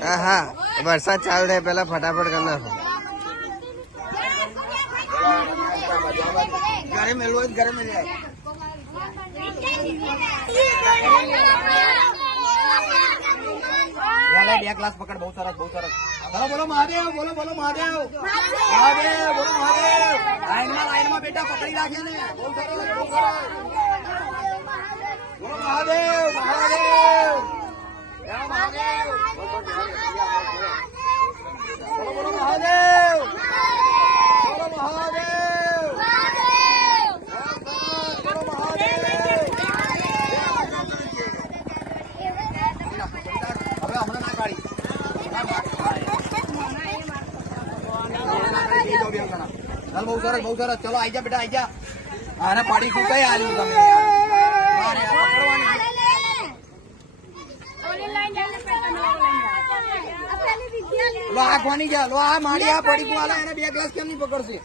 હા હા વરસાદ ચાલુ થાય પેલા ફટાફટ કરી નાખો ઘરે મેળવો હોય તો ઘરે મેળ જાય યાર, બે ગ્લાસ પકડ બહુ સરસ બહુ સરસ બોલો બોલો મહાદેવ બોલો બોલો મહાદેવ મહાદેવ બોલો મહાદેવ લાઈનમાં લાઈનમાં બેટા પકડી રાખે ને બહુ સરસ બહુ સરસ ચાલ બહુ સરસ બહુ સરસ ચલો આઈ જા બેટા આઈ જા આને પાડી શું કઈ આલ્યું તમે. લો આ ખોની ગયા લો આ મારી આ પડી કું એને બે ગ્લાસ કેમ નહીં પકડશે